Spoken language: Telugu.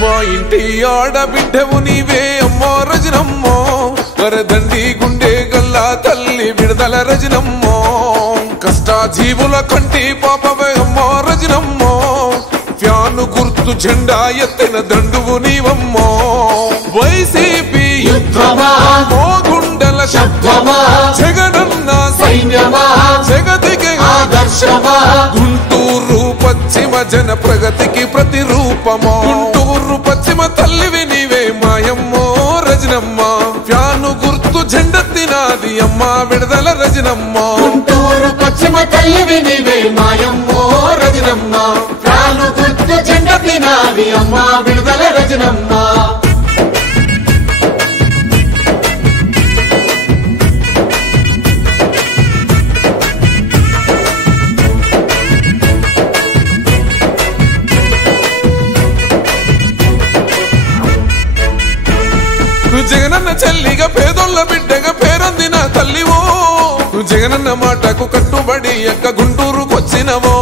మా ఇంటి ఆడబిడ్డవు నీవే అమ్మో రజనమ్మో వరదండి గుండె గల్లా తల్లి విడుదల రజనమ్మో కష్టాజీవుల కంటి పాపవే అమ్మో రజనమ్మో ఫ్యాను గుర్తు జెండా ఎత్తిన దండువు నీవమ్మో వైసీపీ యుద్ధమా మోగుండల శబ్దమా జగనన్న సైన్యమా జగతికి ఆదర్శమా గుంటూరు పశ్చిమ జన ప్రగతికి ప్రతిరూపమో గుంటూరు పశ్చిమ తల్లివి నీవే మాయమ్మో రజనమ్మ ఫ్యాను గుర్తు జెండెత్తినాది అమ్మ విడుదల రజనమ్మ గుంటూరు పశ్చిమ తల్లివి నీవే మాయమ్మో రజనమ్మ ఫ్యాను గుర్తు జెండెత్తినాది అమ్మ విడుదల రజనమ్మ జగనన్న చెల్లిగా పేదోళ్ళ బిడ్డగా పేరొందిన తల్లివో జగనన్న మాటకు కట్టుబడి ఎక్క గుంటూరుకొచ్చినవో